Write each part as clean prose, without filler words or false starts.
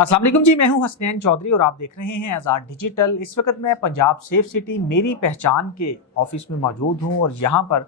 अस्सलाम वालेकुम जी, मैं हूं हसनैन चौधरी और आप देख रहे हैं आज़ाद डिजिटल। इस वक्त मैं पंजाब सेफ सिटी मेरी पहचान के ऑफिस में मौजूद हूं और यहां पर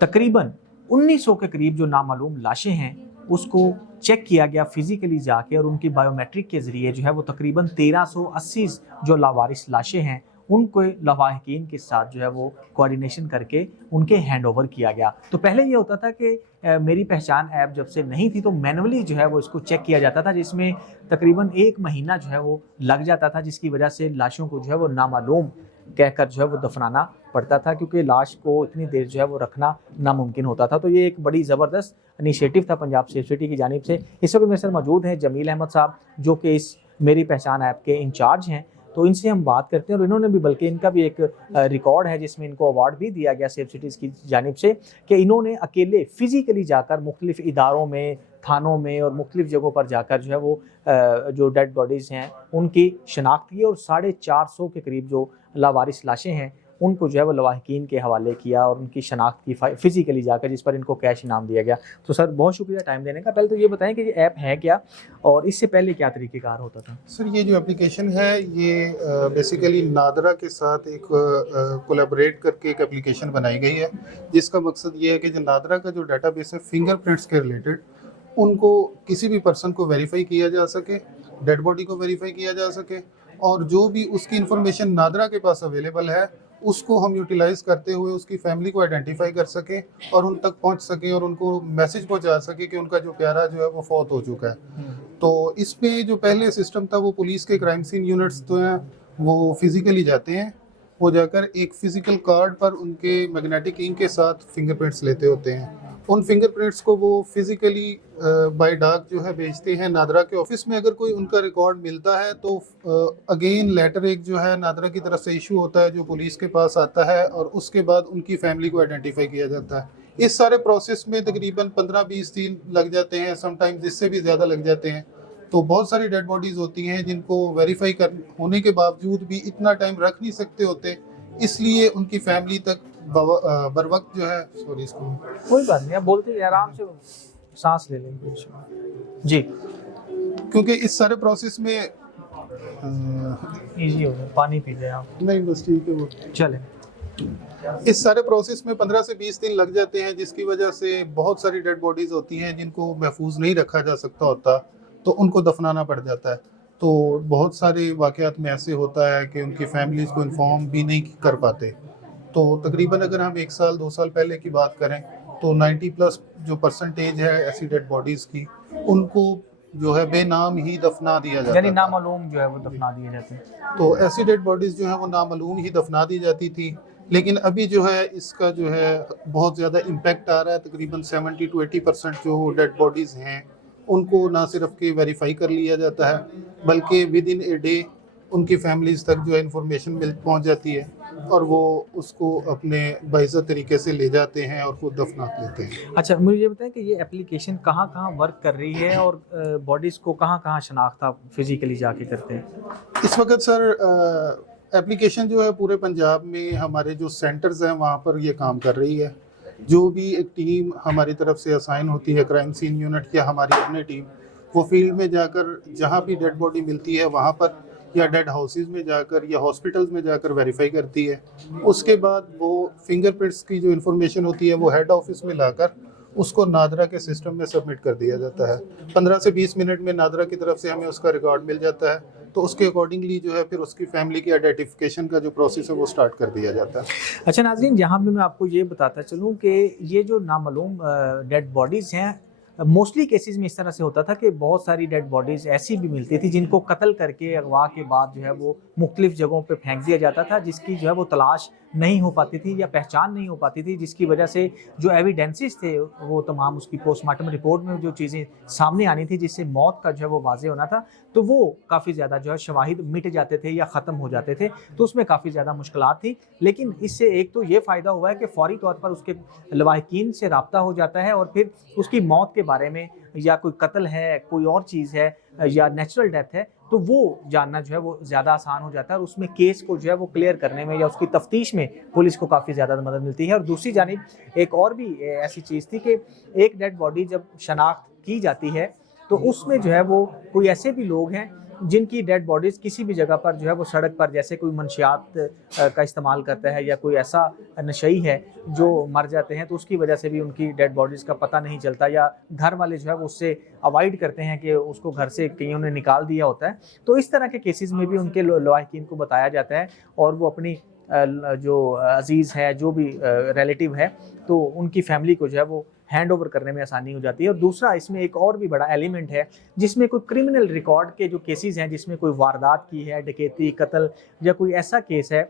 तकरीबन 1900 के करीब जो नामालूम लाशें हैं उसको चेक किया गया फिजिकली जाके, और उनकी बायोमेट्रिक के ज़रिए जो है वो तकरीबन 1380 जो लावारिस लाशें हैं उनको लवाहकीन के साथ जो है वो कोऑर्डिनेशन करके उनके हैंड ओवर किया गया। तो पहले ये होता था कि मेरी पहचान ऐप जब से नहीं थी तो मैनुअली जो है वो इसको चेक किया जाता था, जिसमें तकरीबन 1 महीना जो है वो लग जाता था, जिसकी वजह से लाशों को जो है वो नामालूम कहकर जो है वो दफनाना पड़ता था, क्योंकि लाश को इतनी देर जो है वो रखना नामुमकिन होता था। तो ये एक बड़ी ज़बरदस्त इनिशिएटिव था पंजाब सेफ सिटी की जानिब से। इस वक्त मेरे साथ मौजूद हैं जमील अहमद साहब, जो कि इस मेरी पहचान ऐप के इंचार्ज हैं। तो इनसे हम बात करते हैं, और इन्होंने भी, बल्कि इनका भी एक रिकॉर्ड है जिसमें इनको अवार्ड भी दिया गया सेफ सिटीज़ की जानिब से, कि इन्होंने अकेले फिजिकली जाकर मुख्तलिफ इदारों में, थानों में और मुख्तलिफ जगहों पर जाकर जो है वो जो डेड बॉडीज़ हैं उनकी शनाख्त की, और 450 के करीब जो लावारिस लाशें हैं उनको जो है वो लवाहकीन के हवाले किया और उनकी शनाख्त की फिजिकली जाकर, जिस पर इनको कैश इनाम दिया गया। तो सर बहुत शुक्रिया टाइम देने का। पहले तो ये बताएं कि ये ऐप है क्या और इससे पहले क्या तरीक़ेकार होता था? सर, ये जो एप्लीकेशन है ये बेसिकली नादरा के साथ एक कोलैबोरेट करके एक एप्लीकेशन बनाई गई है, जिसका मकसद ये है कि जो नादरा का जो डाटाबेस है फिंगरप्रिंट्स के रिलेटेड, उनको किसी भी पर्सन को वेरीफाई किया जा सके, डेड बॉडी को वेरीफाई किया जा सके, और जो भी उसकी इंफॉर्मेशन नादरा के पास अवेलेबल है उसको हम यूटिलाइज करते हुए उसकी फैमिली को आइडेंटिफाई कर सकें और उन तक पहुंच सकें और उनको मैसेज पहुंचा सके कि उनका जो प्यारा जो है वो फौत हो चुका है। तो इसमें जो पहले सिस्टम था वो पुलिस के क्राइम सीन यूनिट्स तो हैं वो फिजिकली जाते हैं, वो जाकर एक फिजिकल कार्ड पर उनके मैग्नेटिक इंक के साथ फिंगरप्रिंट्स लेते होते हैं। उन फिंगरप्रिंट्स को वो फिजिकली बाय डाक जो है भेजते हैं नादरा के ऑफिस में। अगर कोई उनका रिकॉर्ड मिलता है तो अगेन लेटर एक जो है नादरा की तरफ से इशू होता है जो पुलिस के पास आता है, और उसके बाद उनकी फैमिली को आइडेंटिफाई किया जाता है। इस सारे प्रोसेस में तकरीबन 15-20 दिन लग जाते हैं, समटाइम्स इससे भी ज़्यादा लग जाते हैं। तो बहुत सारी डेड बॉडीज़ होती हैं जिनको वेरीफाई कर होने के बावजूद भी इतना टाइम रख नहीं सकते होते, इसलिए उनकी फैमिली तक बर वक्त जो है, सॉरी इसको कोई बात नहीं, आप बोलते हैं, आराम से सांस ले लेंगे जी, क्योंकि इस सारे प्रोसेस में इजी हो गया। पानी पी जाए आप। नहीं, बस ठीक है वो चले। इस सारे प्रोसेस में 15 से 20 दिन लग जाते हैं, जिसकी वजह से बहुत सारी डेड बॉडीज़ होती हैं जिनको महफूज नहीं रखा जा सकता होता, तो उनको दफनाना पड़ जाता है। तो बहुत सारे वाक़यात में ऐसे होता है कि उनकी फैमिलीज़ को इन्फॉर्म भी नहीं कर पाते। तो तकरीबन अगर हम 1 साल 2 साल पहले की बात करें तो 90+ जो परसेंटेज है ऐसी डेड बॉडीज़ की, उनको जो है बेनाम ही दफना दिया जाता यानी था। नामालूम जो है वो दफना दिए जाते हैं। तो ऐसी डेड बॉडीज़ जो है वो नामालूम ही दफना दी जाती थी। लेकिन अभी जो है इसका जो है बहुत ज़्यादा इम्पैक्ट आ रहा है। तकरीबन 70 to 80% जो डेड बॉडीज़ हैं उनको ना सिर्फ कि वेरीफाई कर लिया जाता है, बल्कि विद इन ए डे उनकी फैमिलीज़ तक जो है इंफॉर्मेशन पहुंच जाती है और वो उसको अपने बाइज़्ज़त तरीके से ले जाते हैं और खुद दफना लेते हैं। अच्छा, मुझे ये बताएं कि ये एप्लीकेशन कहाँ कहाँ वर्क कर रही है और बॉडीज़ को कहाँ कहाँ शनाख्त आप फिजिकली जाके करते हैं? इस वक्त सर एप्लीकेशन जो है पूरे पंजाब में हमारे जो सेंटर्स हैं वहाँ पर ये काम कर रही है। जो भी एक टीम हमारी तरफ से असाइन होती है, क्राइम सीन यूनिट या हमारी अपनी टीम, वो फील्ड में जाकर जहाँ भी डेड बॉडी मिलती है वहाँ पर या डेड हाउसेज में जाकर या हॉस्पिटल्स में जाकर वेरीफाई करती है। उसके बाद वो फिंगरप्रिंट्स की जो इन्फॉर्मेशन होती है वो हेड ऑफिस में लाकर उसको नादरा के सिस्टम में सबमिट कर दिया जाता है। 15 से 20 मिनट में नादरा की तरफ से हमें उसका रिकॉर्ड मिल जाता है, तो उसके अकॉर्डिंगली जो है फिर उसकी फैमिली की आइडेंटिफिकेशन का जो प्रोसेस है वो स्टार्ट कर दिया जाता है। अच्छा नाज़रीन, यहाँ पे मैं आपको ये बताता चलूँ कि ये जो नामालूम डेड बॉडीज़ हैं, मोस्टली केसेस में इस तरह से होता था कि बहुत सारी डेड बॉडीज़ ऐसी भी मिलती थी जिनको कत्ल करके अगवा के बाद जो है वो मुख्तलिफ जगहों पे फेंक दिया जाता था, जिसकी जो है वो तलाश नहीं हो पाती थी या पहचान नहीं हो पाती थी, जिसकी वजह से जो एविडेंसेस थे वो तमाम उसकी पोस्टमार्टम रिपोर्ट में जो चीज़ें सामने आनी थी जिससे मौत का जो है वो वाज़े होना था, तो वो काफ़ी ज़्यादा जो है शवाहिद मिट जाते थे या ख़त्म हो जाते थे। तो उसमें काफ़ी ज़्यादा मुश्किलात थी। लेकिन इससे एक तो ये फ़ायदा हुआ है कि फ़ौरी तौर पर उसके लवाहकीन से रब्ता हो जाता है और फिर उसकी मौत के बारे में, या कोई कत्ल है, कोई और चीज़ है या नेचुरल डेथ है, तो वो जानना जो है वो ज़्यादा आसान हो जाता है और उसमें केस को जो है वो क्लियर करने में या उसकी तफ्तीश में पुलिस को काफ़ी ज़्यादा मदद मिलती है। और दूसरी जानिब एक और भी ऐसी चीज़ थी कि एक डेड बॉडी जब शनाख्त की जाती है तो उसमें जो है वो कोई ऐसे भी लोग हैं जिनकी डेड बॉडीज किसी भी जगह पर जो है वो सड़क पर, जैसे कोई मंशियात का इस्तेमाल करता है या कोई ऐसा नशई है जो मर जाते हैं, तो उसकी वजह से भी उनकी डेड बॉडीज का पता नहीं चलता, या घर वाले जो है वो उससे अवॉइड करते हैं कि उसको घर से कईयों ने निकाल दिया होता है। तो इस तरह के केसेस में भी उनके लवाहिकीन को बताया जाता है और वो अपनी जो अजीज़ है, जो भी रिलेटिव है, तो उनकी फैमिली को जो है वो हैंड ओवर करने में आसानी हो जाती है। और दूसरा, इसमें एक और भी बड़ा एलिमेंट है जिसमें कोई क्रिमिनल रिकॉर्ड के जो केसेस हैं, जिसमें कोई वारदात की है, डकैती, कत्ल या कोई ऐसा केस है,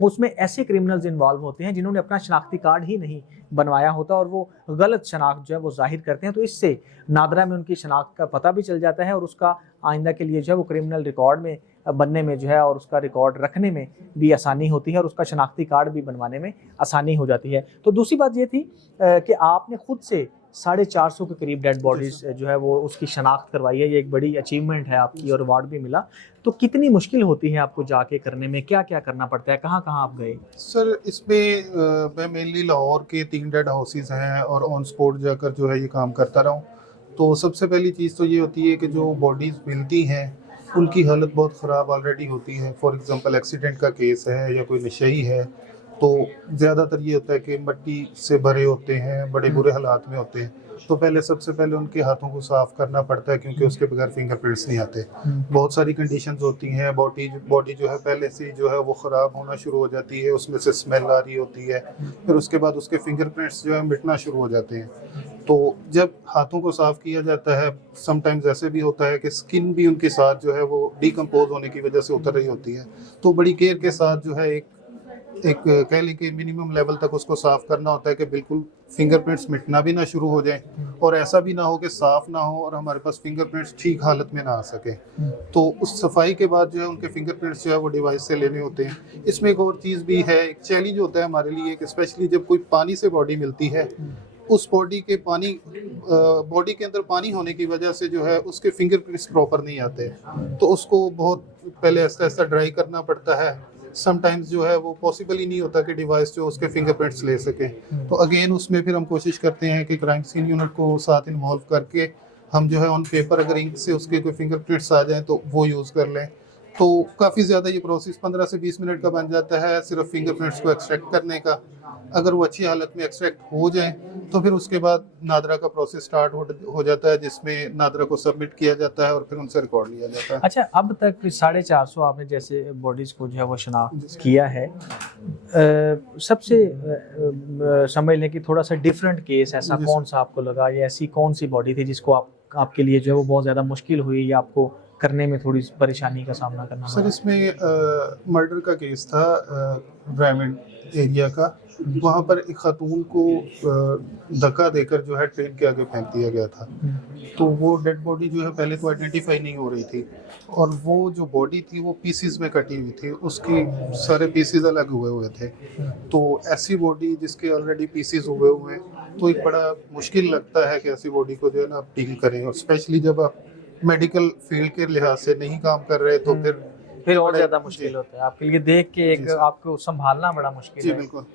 उसमें ऐसे क्रिमिनल्स इन्वॉल्व होते हैं जिन्होंने अपना शनाख्ती कार्ड ही नहीं बनवाया होता और वो गलत शनाख्त जो है वो जाहिर करते हैं। तो इससे नादरा में उनकी शनाख्त का पता भी चल जाता है और उसका आइंदा के लिए जो है वो क्रिमिनल रिकॉर्ड में बनने में जो है और उसका रिकॉर्ड रखने में भी आसानी होती है और उसका शनाख्ती कार्ड भी बनवाने में आसानी हो जाती है। तो दूसरी बात ये थी कि आपने खुद से 450 के करीब डेड बॉडीज जो है वो उसकी शनाख्त करवाई है। ये एक बड़ी अचीवमेंट है आपकी और अवार्ड भी मिला। तो कितनी मुश्किल होती है आपको जाके करने में, क्या क्या करना पड़ता है, कहाँ कहाँ आप गए? सर इसमें मैं मेनली लाहौर के 3 डेड हाउसेज हैं और ऑन स्पॉट जाकर जो है ये काम करता रहा हूँ। तो सबसे पहली चीज़ तो ये होती है कि जो बॉडीज़ मिलती हैं उनकी हालत बहुत ख़राब ऑलरेडी होती है। फॉर एग्ज़ाम्पल एक्सीडेंट का केस है या कोई नशई है, तो ज़्यादातर ये होता है कि मिट्टी से भरे होते हैं, बड़े बुरे हालात में होते हैं। तो सबसे पहले उनके हाथों को साफ़ करना पड़ता है क्योंकि उसके बगैर फिंगरप्रिंट्स नहीं आते। बहुत सारी कंडीशंस होती हैं, बॉडी जो है पहले से जो है वो ख़राब होना शुरू हो जाती है, उसमें से स्मेल आ रही होती है, फिर उसके बाद उसके फिंगरप्रिंट्स जो है मिटना शुरू हो जाते हैं। तो जब हाथों को साफ़ किया जाता है, समटाइम्स ऐसे भी होता है कि स्किन भी उनके साथ जो है वो डिकम्पोज होने की वजह से उतर रही होती है। तो बड़ी केयर के साथ जो है एक कह लें कि मिनिमम लेवल तक उसको साफ़ करना होता है कि बिल्कुल फिंगरप्रिंट्स मिटना भी ना शुरू हो जाए और ऐसा भी ना हो कि साफ़ ना हो और हमारे पास फिंगरप्रिंट्स ठीक हालत में ना आ सके। तो उस सफाई के बाद जो है उनके फिंगरप्रिंट्स जो है वो डिवाइस से लेने होते हैं। इसमें एक और चीज़ भी है, एक चैलेंज होता है हमारे लिए कि स्पेशली जब कोई पानी से बॉडी मिलती है, उस बॉडी के अंदर पानी होने की वजह से जो है उसके फिंगरप्रिंट्स प्रॉपर नहीं आते, तो उसको बहुत पहले ऐसा ड्राई करना पड़ता है। समटाइम्स जो है वो पॉसिबल ही नहीं होता कि डिवाइस जो उसके फिंगरप्रिंट्स ले सके। तो अगेन उसमें फिर हम कोशिश करते हैं कि क्राइम सीन यूनिट को साथ इन्वॉल्व करके हम जो है ऑन पेपर अगर इंक से उसके कोई फिंगरप्रिंट्स आ जाएं तो वो यूज़ कर लें। तो काफ़ी ज़्यादा ये प्रोसेस 15 से 20 मिनट का बन जाता है सिर्फ फिंगरप्रिंट्स को एक्सट्रैक्ट करने का। अगर वो अच्छी हालत में एक्सट्रैक्ट हो जाए तो फिर उसके बाद नादरा का प्रोसेस स्टार्ट हो जाता है, जिसमें नादरा को सबमिट किया जाता है और फिर उनसे रिकॉर्ड लिया जाता है। अच्छा, अब तक 450 आपने जैसे बॉडीज़ को जो है वो शनाख्त किया है, सबसे समझ लें कि थोड़ा सा डिफरेंट केस ऐसा कौन सा आपको लगा, या ऐसी कौन सी बॉडी थी जिसको आपके लिए जो है वो बहुत ज़्यादा मुश्किल हुई या आपको करने में थोड़ी परेशानी का सामना करना पड़ा? सर इसमें मर्डर का केस था ब्राह्मण एरिया का। वहाँ पर एक खातून को धक्का देकर जो है ट्रेन के आगे फेंक दिया गया था। तो वो डेड बॉडी जो है पहले तो आइडेंटिफाई नहीं हो रही थी और वो जो बॉडी थी वो पीसीज में कटी हुई थी, उसके सारे पीसीज अलग हुए थे। तो ऐसी बॉडी जिसके ऑलरेडी पीसीज हुए हुए हैं तो एक बड़ा मुश्किल लगता है कि ऐसी बॉडी को जो है ना आप डील करें, और स्पेशली जब आप मेडिकल फील्ड के लिहाज से नहीं काम कर रहे तो फिर और ज़्यादा मुश्किल होता है आपके लिए, देख के एक आपको संभालना बड़ा मुश्किल जी है। बिल्कुल।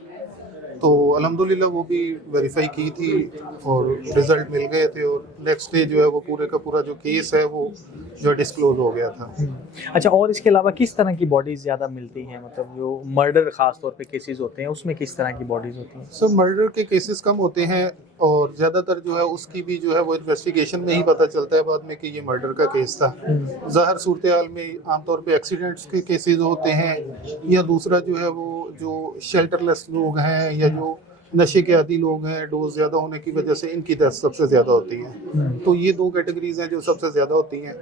तो अल्हम्दुलिल्लाह वो भी वेरीफाई की थी और रिजल्ट मिल गए थे और नेक्स्ट डे जो है वो पूरे का पूरा जो केस है वो जो डिस्क्लोज हो गया था। अच्छा, और इसके अलावा किस तरह की बॉडीज ज़्यादा मिलती हैं, मतलब जो मर्डर खास तौर पे केसेस होते हैं उसमें किस तरह की बॉडीज होती हैं? सर मर्डर के केसेस कम होते हैं और ज़्यादातर जो है उसकी भी जो है वो इन्वेस्टिगेशन में ही पता चलता है बाद में कि ये मर्डर का केस था। ज़ाहिर सूरत हाल में आमतौर पे एक्सीडेंट्स के केसेस होते हैं, या दूसरा जो है वो जो शेल्टरलेस लोग हैं या जो नशे के आदी लोग हैं, डोज ज़्यादा होने की वजह से इनकी डेथ सबसे ज़्यादा होती है। तो ये 2 कैटेगरीज हैं जो सबसे ज़्यादा होती हैं।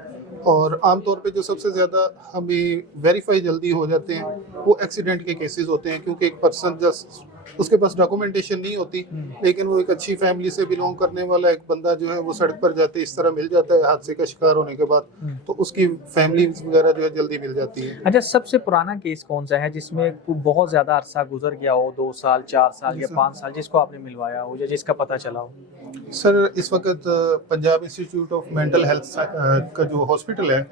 और आमतौर पे जो सबसे ज़्यादा हमें वेरीफाई जल्दी हो जाते हैं वो एक्सीडेंट के केसेस होते हैं, क्योंकि एक पर्सन जस्ट उसके पास डॉक्यूमेंटेशन नहीं होती लेकिन वो एक अच्छी फैमिली से बिलोंग करने वाला एक बंदा जो है वो सड़क पर जाते इस तरह मिल जाता है हादसे का शिकार होने के बाद, तो उसकी फैमिली वगैरह जो है जल्दी मिल जाती है। अच्छा, सबसे पुराना केस कौन सा है जिसमें बहुत ज़्यादा अरसा गुजर गया हो, 2 साल 4 साल या 5 साल, जिसको आपने मिलवाया हो या जिसका पता चला हो? सर इस वक्त Punjab institute of mental health का जो हॉस्पिटल है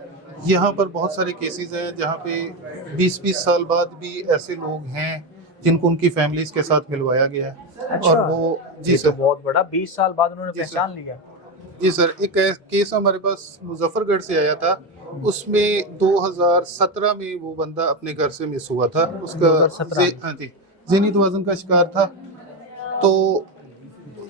यहाँ पर बहुत सारे केसेस हैं जहाँ पे 20-20 साल बाद भी ऐसे लोग हैं जिनको उनकी फैमिलीज के साथ मिलवाया गया है। अच्छा, और वो जी ये सर तो बहुत बड़ा, 20 साल बाद उन्होंने जी सर। पहचान लिया। जी सर, एक केस हमारे पास मुजफ्फरगढ़ से आया था। उसमें 2017 में वो बंदा अपने घर से मिस हुआ था। उसका 2017 हाँ जी, ज़हनी तवाज़ुन का शिकार था। तो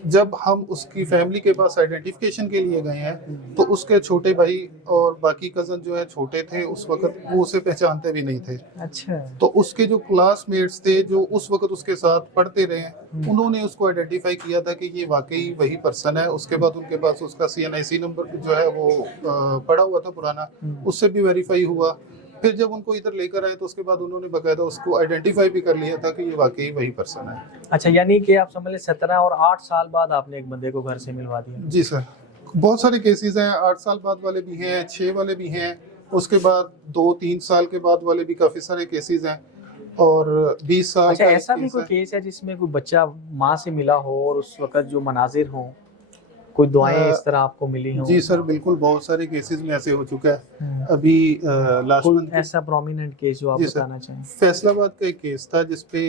जब हम उसकी फैमिली के पास आइडेंटिफिकेशन के लिए गए हैं तो उसके छोटे भाई और बाकी कज़न जो है छोटे थे उस वक्त, वो उसे पहचानते भी नहीं थे। अच्छा। तो उसके जो क्लासमेट्स थे जो उस वक्त उसके साथ पढ़ते रहे, उन्होंने उसको आइडेंटिफाई किया था कि ये वाकई वही पर्सन है। उसके बाद उनके पास उसका CNIC नंबर जो है वो पड़ा हुआ था पुराना, उससे भी वेरीफाई हुआ। फिर जब उनको इधर लेकर आए तो उसके बाद उन्होंने बकायदा उसको आइडेंटिफाई भी कर लिया था कि ये वाकई वही पर्सन है। अच्छा, यानी कि आप समझ लें 17 और 8 साल बाद आपने एक बंदे को घर से मिलवा दिया। जी सर, बहुत सारे केसेस हैं, 8 साल बाद वाले भी हैं, 6 वाले भी हैं, उसके बाद 2-3 साल के बाद वाले भी काफ़ी सारे केसेस हैं, और 20 साल अच्छा, का एक ऐसा भी केस कोई है। केस है जिसमें कोई बच्चा माँ से मिला हो और उस वक्त जो मनाजिर हो, कोई दुआएं इस तरह आपको मिली हो? जी सर, बिल्कुल, बहुत सारे केसेस में ऐसे हो चुका है। हम्म। अभी लास्ट कोई मंथ ऐसा प्रोमिनेंट केस जो आप जी सर, बताना चाहें? फैसलाबाद का एक केस था जिसपे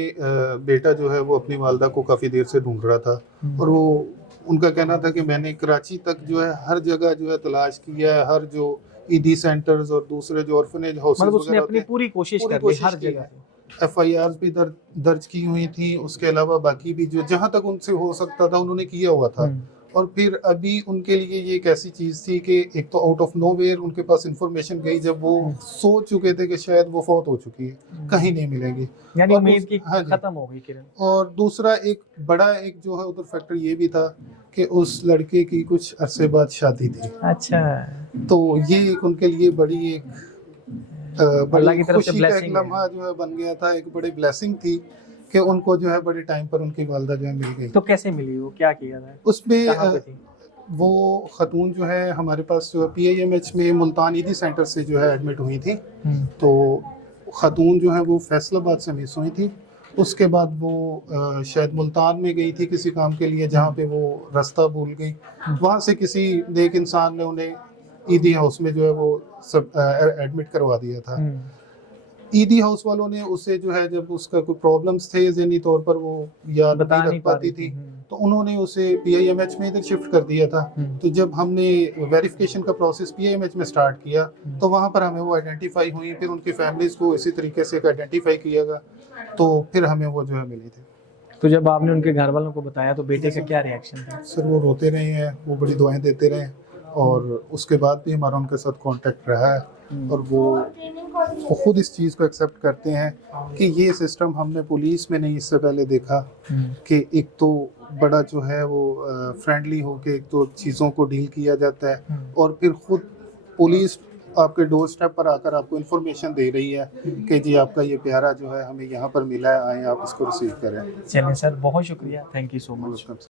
बेटा जो है वो अपनी वालदा को काफ़ी देर से ढूंढ रहा था, और वो उनका कहना था कि मैंने कराची तक जो है हर जगह जो है तलाश किया है, हर जो ईदी सेंटर्स और दूसरे जो ऑर्फनेज हाउसेज मतलब उसने वगैरह अपनी होते हैं, पूरी कोशिश पूरी कर ली कोशिश हर की जगह है। पे। FIRs भी दर्ज की हुई थी, उसके अलावा बाकी भी जो जहाँ तक उनसे हो सकता था उन्होंने किया हुआ था। और फिर अभी उनके लिए ये एक ऐसी चीज़ थी कि एक तो आउट ऑफ नोवेयर उनके पास इंफॉर्मेशन गई जब वो सोच चुके थे कि शायद वो फौत हो चुकी है, कहीं नहीं मिलेंगी। यानी और उम्मीद की हाँ जी, खत्म हो गई किरण। और दूसरा एक बड़ा एक जो है उधर फैक्टर ये भी था कि उस लड़के की कुछ अरसे बाद शादी थी, अच्छा, तो ये एक उनके लिए बड़ी एक अल्लाह बड़ी की तरफ से खुशी का एक ब्लेसिंग है। लम्हा जो है बन गया था, एक बड़ी ब्लेसिंग थी कि उनको जो है बड़े टाइम पर उनकी वालदा जो है मिल गई। तो कैसे मिली वो, क्या किया था, उसमें कहाँ पे थी? वो खतून जो है हमारे पास जो PIMH में मुल्तान ईदी सेंटर से जो है एडमिट हुई थी। तो खतून जो है वो फैसलाबाद से मिस हुई थी। उसके बाद वो शायद मुल्तान में गई थी किसी काम के लिए, जहाँ पे वो रास्ता भूल गई। वहाँ से किसी नेक इंसान ने उन्हें ईदी हाउस में जो है वो सब एडमिट करवा दिया था। ईदी हाउस वालों ने उसे जो है, जब उसका कोई प्रॉब्लम्स थे ज़हनी तौर पर, वो याद बता नहीं नहीं रख पा पाती रही थी, थी। तो उन्होंने उसे PIMH में इधर शिफ्ट कर दिया था। तो जब हमने वेरिफिकेशन का प्रोसेस PIMH में स्टार्ट किया तो वहाँ पर हमें वो आइडेंटिफाई हुई, फिर उनकी फैमिलीज़ को इसी तरीके से आइडेंटिफाई किया गया, तो फिर हमें वो जो है मिली थी। तो जब आपने उनके घर वालों को बताया तो बेटे का क्या रिएक्शन था? सर, वो रोते रहे हैं, वो बड़ी दुआएं देते रहे, और उसके बाद भी हमारा उनके साथ कांटेक्ट रहा है, और वो खुद इस चीज़ को एक्सेप्ट करते हैं कि ये सिस्टम हमने पुलिस में नहीं इससे पहले देखा, कि एक तो बड़ा जो है वो फ्रेंडली होके एक तो चीज़ों को डील किया जाता है, और फिर खुद पुलिस आपके डोर स्टेप पर आकर आपको इन्फॉर्मेशन दे रही है कि जी आपका ये प्यारा जो है हमें यहाँ पर मिला है, आए आप इसको रिसीव करें। चलिए सर, बहुत शुक्रिया, thank you so much. Welcome sir.